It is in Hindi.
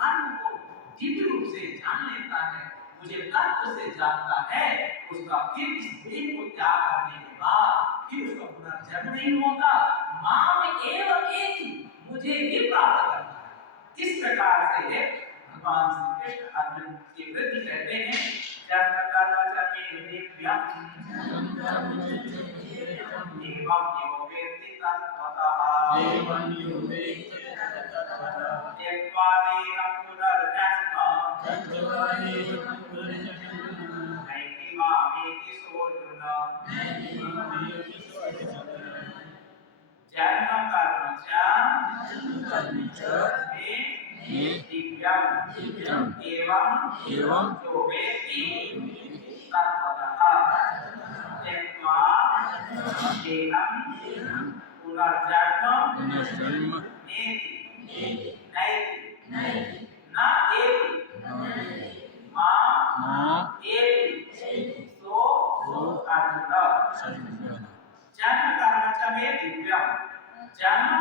धर्म को दिव्य रूप से जान लेता है, मुझे तत्व से जानता है, उसका फिर इस देह को त्याग करने के बाद फिर उसका पुनर्जन्म नहीं होगा। माम एव एति, मुझे ही प्राप्त करता है। इस प्रकार से भगवान श्री कृष्ण अर्जुन की वृद्धि कहते हैं, जन्म कर्म च मे दिव्यम् एवं यो वेत्ति तत्त्वतः त्यक्त्वा देहं पुनर्जन्म नैति मामेति सोऽर्जुन। जन्म कर्म च मे दिव्यम् एवं यो वेत्ति तत्त्वतः त्यक्त्वा देहं पुनर्जन्म नैति न एति मां एति सो अर्जुन। जन्म कर्म च मे दिव्यम्, जन्म